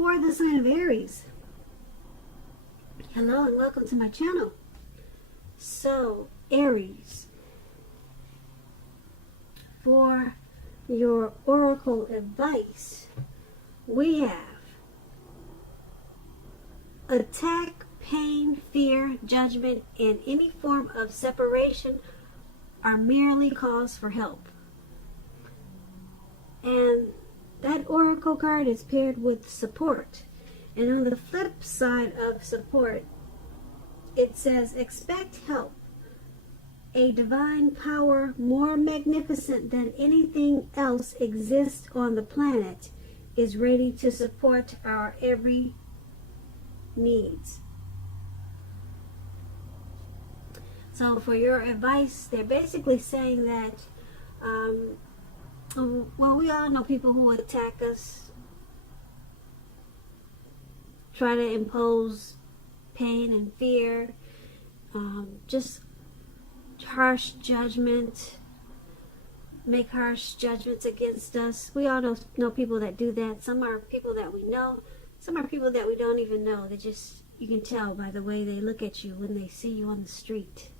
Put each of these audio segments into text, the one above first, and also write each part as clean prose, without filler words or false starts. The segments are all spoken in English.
for the sign of Aries. Hello and welcome to my channel. So, Aries, for your oracle advice, we have attack, pain, fear, judgment, and any form of separation are merely calls for help. And that oracle card is paired with support. And on the flip side of support, it says, expect help. A divine power more magnificent than anything else exists on the planet is ready to support our every needs. So for your advice, they're basically saying that, well, we all know people who attack us, try to impose pain and fear, just harsh judgment, make harsh judgments against us. We all know people that do that. Some are people that we know, some are people that we don't even know. They just, you can tell by the way they look at you when they see you on the street,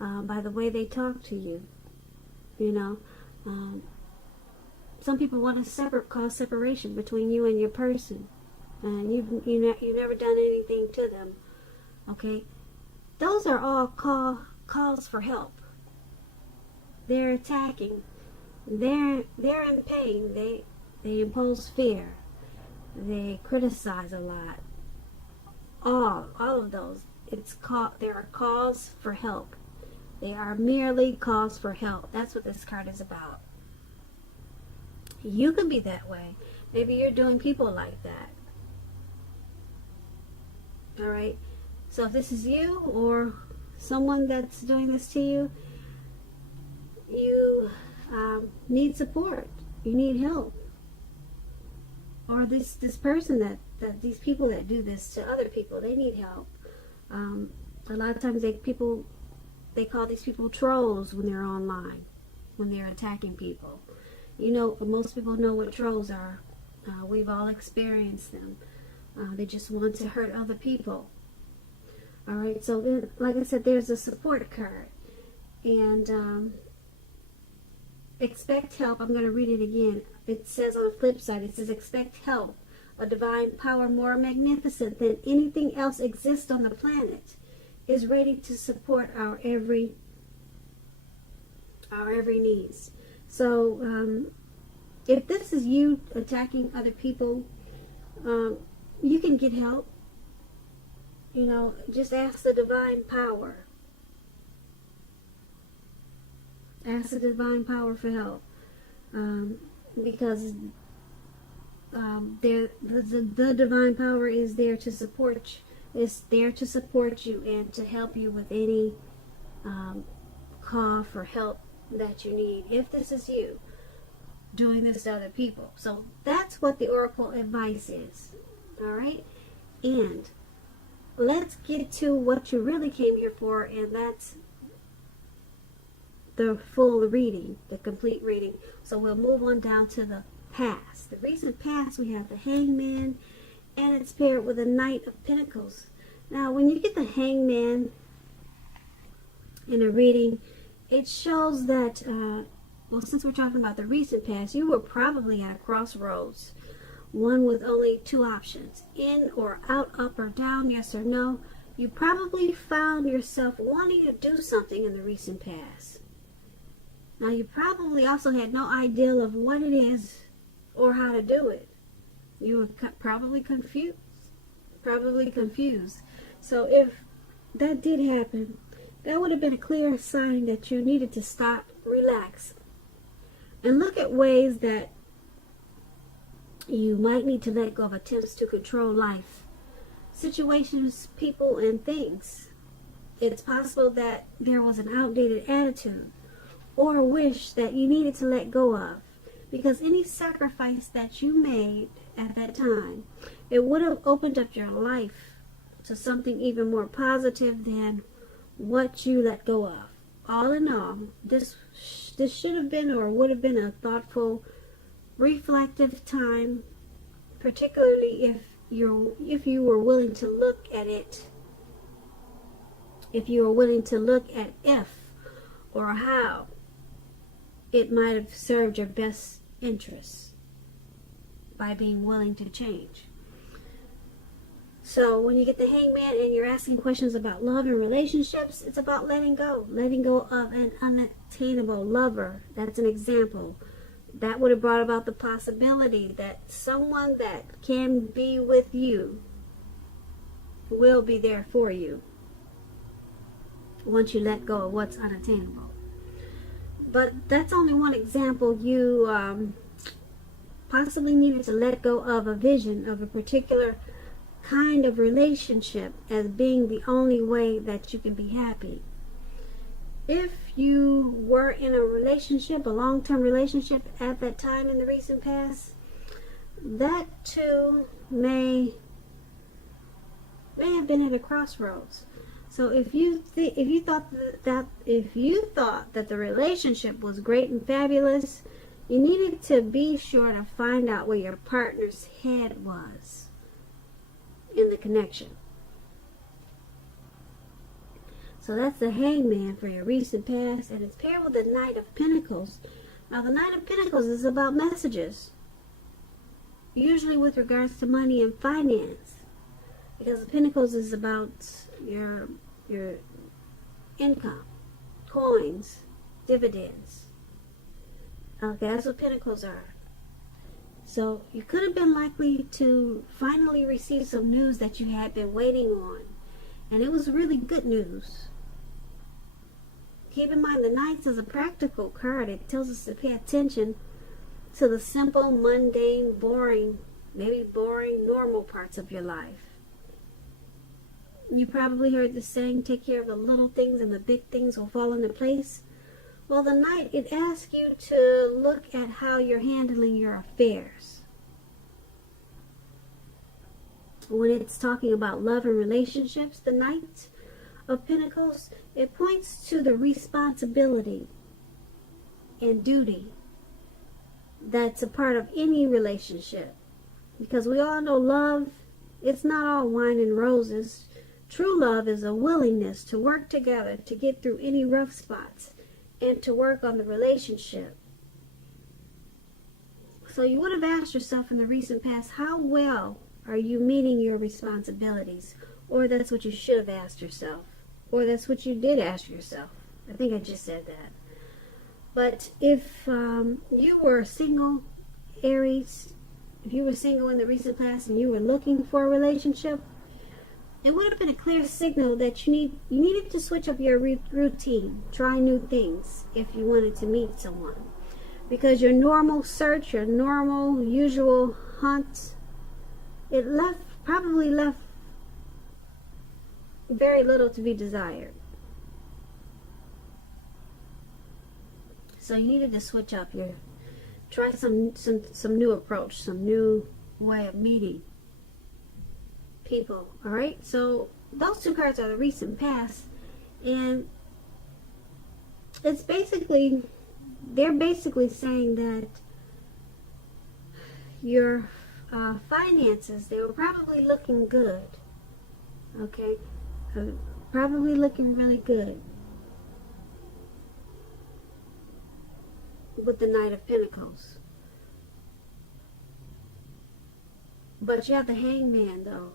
by the way they talk to you, you know. Some people want to cause separation between you and your person. You've never done anything to them. Okay? Those are all calls for help. They're attacking. They're in pain. They impose fear. They criticize a lot. All of those. There are calls for help. They are merely calls for help. That's what this card is about. You can be that way. Maybe you're doing people like that. Alright? So if this is you or someone that's doing this to you, you need support. You need help. Or this person that these people that do this to other people, they need help. A lot of times they call these people trolls when they're online, when they're attacking people. You know, most people know what trolls are. We've all experienced them. They just want to hurt other people. Alright, so then, like I said, there's a support card. And expect help. I'm going to read it again. It says on the flip side, it says, expect help. A divine power more magnificent than anything else exists on the planet is ready to support our every needs. So, if this is you attacking other people, you can get help. You know, just ask the divine power. Ask the divine power for help. Because the divine power is there to support you. It's there to support you and to help you with any call for help that you need, if this is you doing this to other people. So that's what the oracle advice is. Alright? And let's get to what you really came here for, and that's the full reading, the complete reading. So we'll move on down to the past. The recent past, we have the Hangman, and it's paired with the Knight of Pentacles. Now, when you get the Hangman in a reading, it shows that, well, since we're talking about the recent past, you were probably at a crossroads. One with only two options, in or out, up or down, yes or no. You probably found yourself wanting to do something in the recent past. Now, you probably also had no idea of what it is or how to do it. You were probably confused. So if that did happen, that would have been a clear sign that you needed to stop, relax, and look at ways that you might need to let go of attempts to control life, situations, people, and things. It's possible that there was an outdated attitude or a wish that you needed to let go of, because any sacrifice that you made at that time, it would have opened up your life to something even more positive than what you let go of. All in all, this should have been or would have been a thoughtful, reflective time particularly if you were willing to look at it, if you were willing to look at if or how it might have served your best interests by being willing to change. So when you get the Hangman and you're asking questions about love and relationships, it's about letting go of an unattainable lover. That's an example. That would have brought about the possibility that someone that can be with you will be there for you once you let go of what's unattainable. But that's only one example. You possibly needed to let go of a vision of a particular kind of relationship as being the only way that you can be happy. If you were in a relationship, a long-term relationship at that time in the recent past, that too may have been at a crossroads. So if you thought that the relationship was great and fabulous, you needed to be sure to find out where your partner's head was in the connection. So that's the Hangman for your recent past, and it's paired with the Knight of Pentacles. Now the Knight of Pentacles is about messages, usually with regards to money and finance, because the Pentacles is about your income, coins, dividends. Okay, that's what Pentacles are. So you could have been likely to finally receive some news that you had been waiting on, and it was really good news. Keep in mind, the Knights is a practical card. It tells us to pay attention to the simple, mundane, boring, maybe boring, normal parts of your life. You probably heard the saying, take care of the little things and the big things will fall into place. Well, the Knight, it asks you to look at how you're handling your affairs. When it's talking about love and relationships, the Knight of Pentacles, it points to the responsibility and duty that's a part of any relationship. Because we all know love, it's not all wine and roses. True love is a willingness to work together to get through any rough spots and to work on the relationship. So you would have asked yourself in the recent past, how well are you meeting your responsibilities? Or that's what you should have asked yourself. Or that's what you did ask yourself. I think I just said that. But if you were single, Aries, if you were single in the recent past and you were looking for a relationship, it would have been a clear signal that you needed to switch up your routine, try new things if you wanted to meet someone. Because your normal search, your normal, usual hunt, it probably left very little to be desired. So you needed to switch up try some new approach, some new way of meeting people. All right, so those two cards are the recent past, and they're basically saying that your finances, they were probably looking good. Okay, probably looking really good with the Knight of Pentacles. But you have the Hangman, though.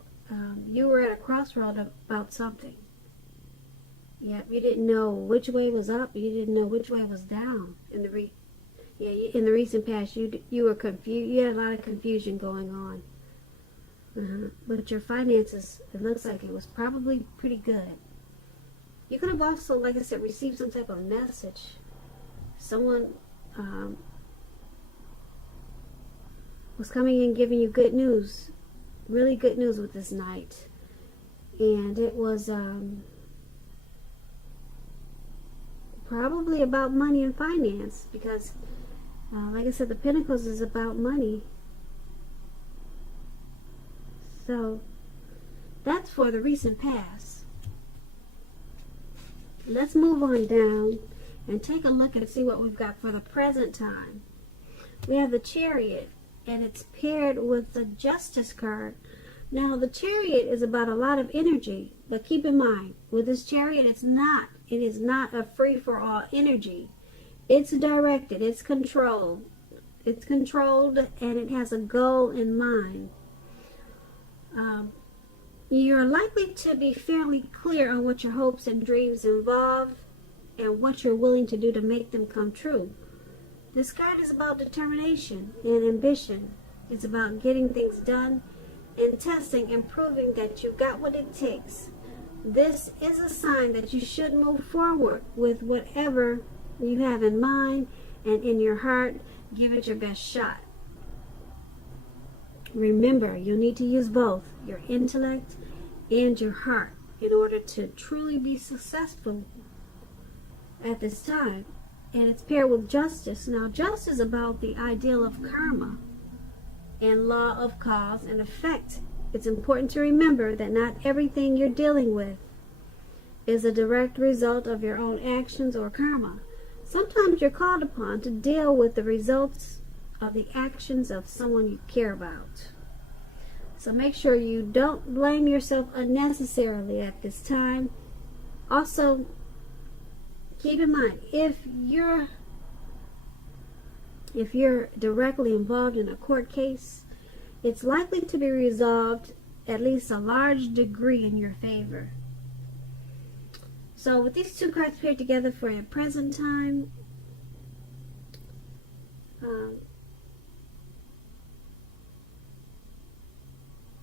You were at a crossroad about something. Yeah, you didn't know which way was up. You didn't know which way was down. In the recent past, you were confused. You had a lot of confusion going on. But your finances, it looks like it was probably pretty good. You could have also, like I said, received some type of message. Someone was coming and giving you good news. Really good news with this Knight. And it was probably about money and finance, because like I said, the Pentacles is about money. So that's for the recent past. Let's move on down and take a look and see what we've got for the present time. We have the Chariot. and it's paired with the Justice card. Now, the Chariot is about a lot of energy, but keep in mind, with this Chariot, it is not a free-for-all energy. It's directed, it's controlled. It's controlled, and it has a goal in mind. You're likely to be fairly clear on what your hopes and dreams involve and what you're willing to do to make them come true. This card is about determination and ambition. It's about getting things done and testing and proving that you've got what it takes. This is a sign that you should move forward with whatever you have in mind and in your heart. Give it your best shot. Remember, you'll need to use both your intellect and your heart in order to truly be successful at this time. And it's paired with Justice. Now, Justice is about the ideal of karma and law of cause and effect. It's important to remember that not everything you're dealing with is a direct result of your own actions or karma. Sometimes you're called upon to deal with the results of the actions of someone you care about. So make sure you don't blame yourself unnecessarily at this time. Also, keep in mind, if you're directly involved in a court case, it's likely to be resolved at least a large degree in your favor. So with these two cards paired together for a present time,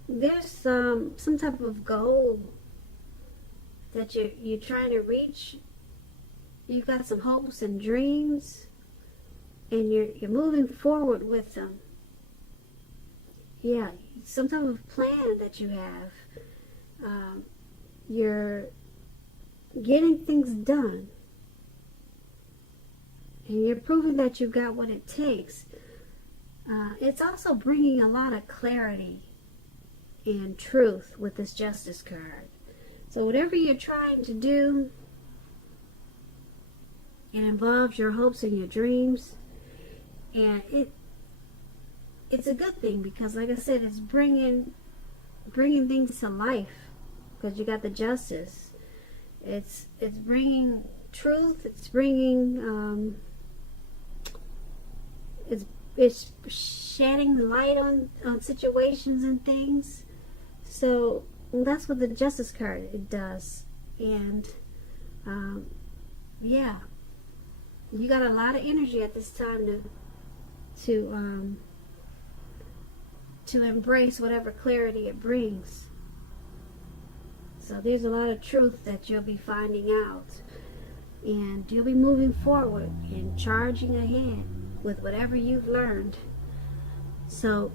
there's some type of goal that you're trying to reach. You've got some hopes and dreams, and you're moving forward with them. Yeah, some type of plan that you have. You're getting things done, and you're proving that you've got what it takes. It's also bringing a lot of clarity and truth with this Justice card. So whatever you're trying to do, it involves your hopes and your dreams, and it's a good thing because, like I said, it's bringing things to life because you got the Justice. It's bringing truth. It's bringing it's shedding light on situations and things. So that's what the Justice card it does. And yeah, you got a lot of energy at this time to embrace whatever clarity it brings. So there's a lot of truth that you'll be finding out, and you'll be moving forward and charging ahead with whatever you've learned. So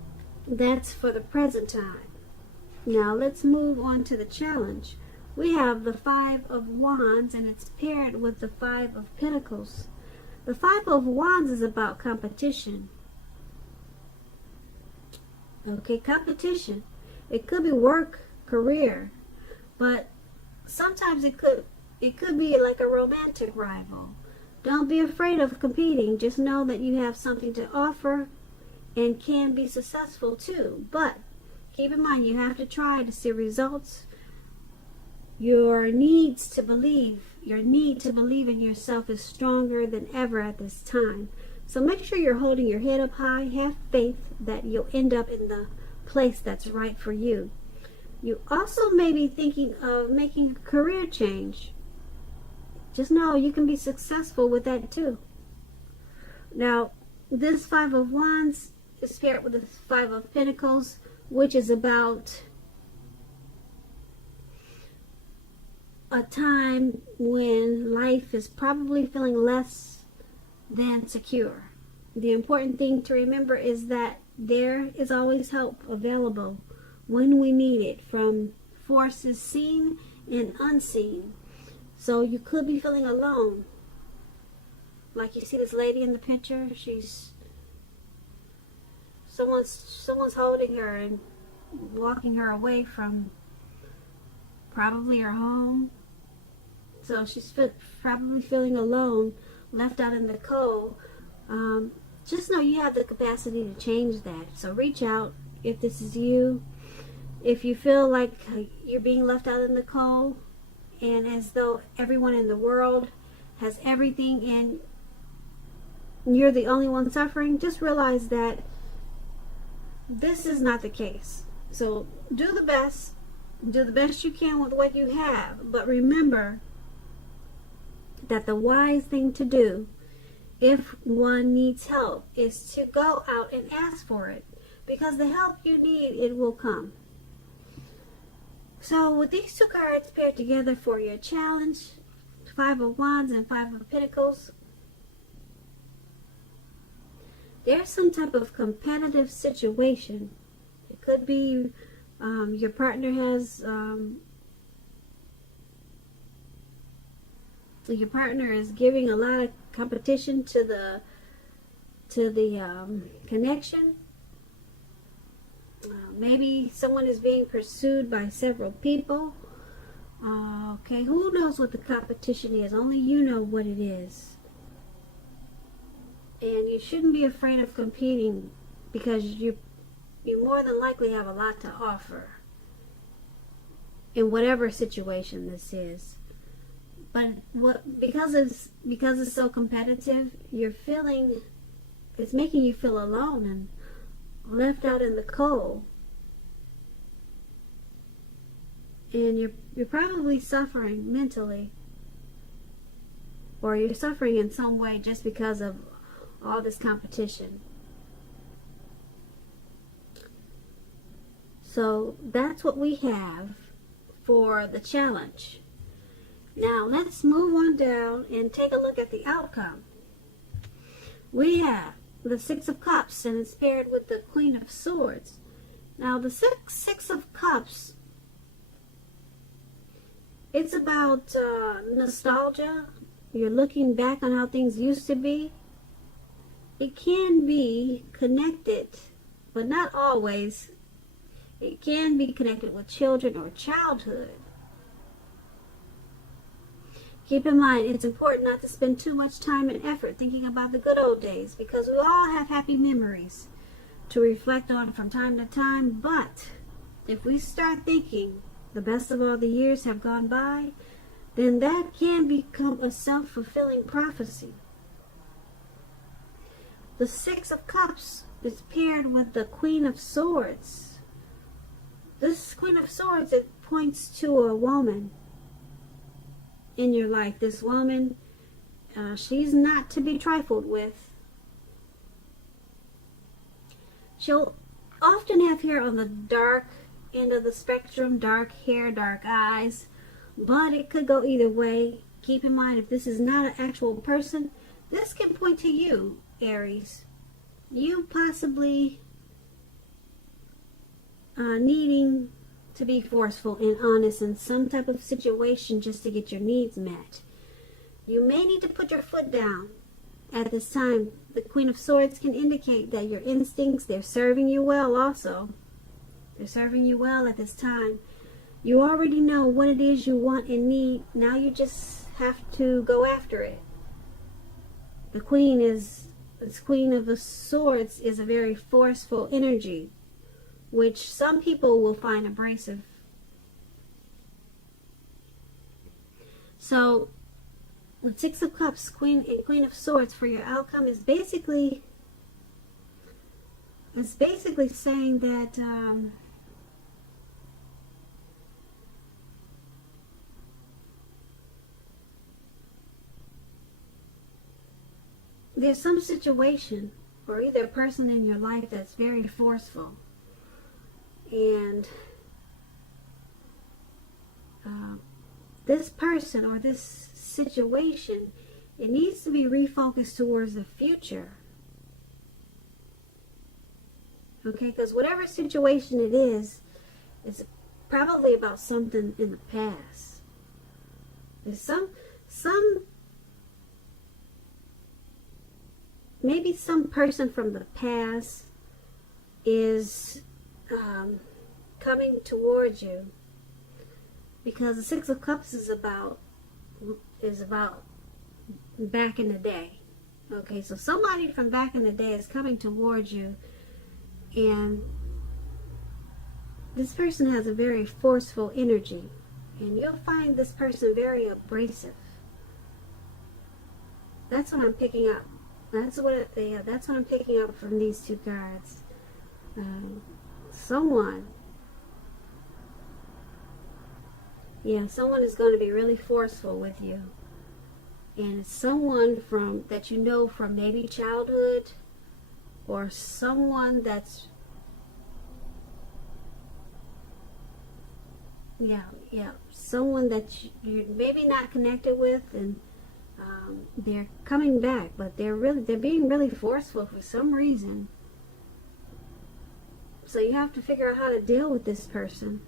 that's for the present time. Now let's move on to the challenge. We have the Five of Wands, and it's paired with the Five of Pentacles. The Five of Wands is about competition. Okay, competition. It could be work, career, but sometimes it could be like a romantic rival. Don't be afraid of competing. Just know that you have something to offer and can be successful too. But keep in mind, you have to try to see results. Your need to believe in yourself is stronger than ever at this time. So make sure you're holding your head up high. Have faith that you'll end up in the place that's right for you. You also may be thinking of making a career change. Just know you can be successful with that too. Now, this Five of Wands is paired with the Five of Pentacles, which is about a time when life is probably feeling less than secure. The important thing to remember is that there is always help available when we need it from forces seen and unseen. So you could be feeling alone. Like you see this lady in the picture, someone's holding her and walking her away from probably her home. So she's probably feeling alone, left out in the cold. just know you have the capacity to change that. So reach out if this is you. If you feel like you're being left out in the cold and as though everyone in the world has everything and you're the only one suffering, just realize that this is not the case. So do the best you can with what you have, but remember that the wise thing to do if one needs help is to go out and ask for it, because the help you need, it will come. So with these two cards paired together for your challenge, Five of Wands and Five of Pentacles, there's some type of competitive situation. It could be your partner has your partner is giving a lot of competition to the connection. Maybe someone is being pursued by several people. Okay, who knows what the competition is? Only you know what it is. And you shouldn't be afraid of competing, because you more than likely have a lot to offer in whatever situation this is. But because it's so competitive, it's making you feel alone and left out in the cold. And you're probably suffering mentally, or you're suffering in some way just because of all this competition. So that's what we have for the challenge. Now let's move on down and take a look at the outcome. We have the Six of Cups, and it's paired with the Queen of Swords. Now the Six of Cups, it's about nostalgia. You're looking back on how things used to be. It can be connected, but not always. It can be connected with children or childhood. Keep in mind, it's important not to spend too much time and effort thinking about the good old days, because we all have happy memories to reflect on from time to time. But if we start thinking the best of all the years have gone by, then that can become a self-fulfilling prophecy. The Six of Cups is paired with the Queen of Swords. This Queen of Swords, it points to a woman in your life. This woman, she's not to be trifled with. She'll often have hair on the dark end of the spectrum, dark hair, dark eyes, but it could go either way. Keep in mind, if this is not an actual person, this can point to you, Aries. You possibly needing to be forceful and honest in some type of situation just to get your needs met. You may need to put your foot down at this time. The Queen of Swords can indicate that your instincts, they're serving you well also. They're serving you well at this time. You already know what it is you want and need. Now you just have to go after it. The Queen of the Swords is a very forceful energy, which some people will find abrasive. So, the Six of Cups, Queen and Queen of Swords for your outcome is basically saying that there's some situation or either a person in your life that's very forceful, and this person or this situation, it needs to be refocused towards the future. Okay, because whatever situation it is, it's probably about something in the past. There's maybe some person from the past is coming towards you, because the Six of Cups is about back in the day. Okay, so somebody from back in the day is coming towards you, and this person has a very forceful energy, and you'll find this person very abrasive. That's what I'm picking up. That's what I'm picking up from these two cards. Someone is going to be really forceful with you. And it's someone that you know from maybe childhood, or someone that's someone that you're maybe not connected with, and they're coming back, but they're being really forceful for some reason. So you have to figure out how to deal with this person.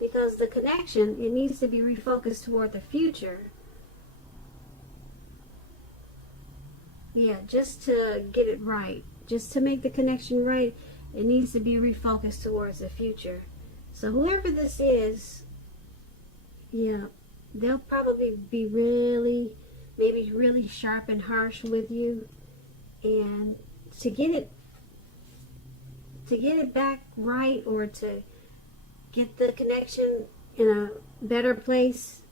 Because the connection, it needs to be refocused toward the future. Yeah, just to get it right. Just to make the connection right, it needs to be refocused towards the future. So whoever this is, they'll probably be maybe really sharp and harsh with you. And to get it back right, or to get the connection in a better place,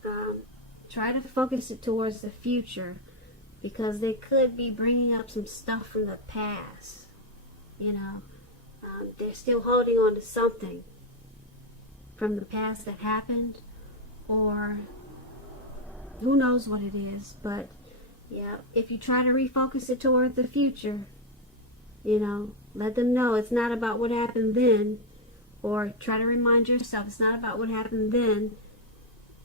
try to focus it towards the future, because they could be bringing up some stuff from the past. They're still holding on to something from the past that happened, or who knows what it is. But if you try to refocus it toward the future, let them know it's not about what happened then, or try to remind yourself it's not about what happened then,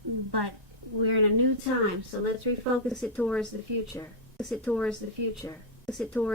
but we're in a new time, so let's refocus it towards the future. Focus it towards the future. Focus it towards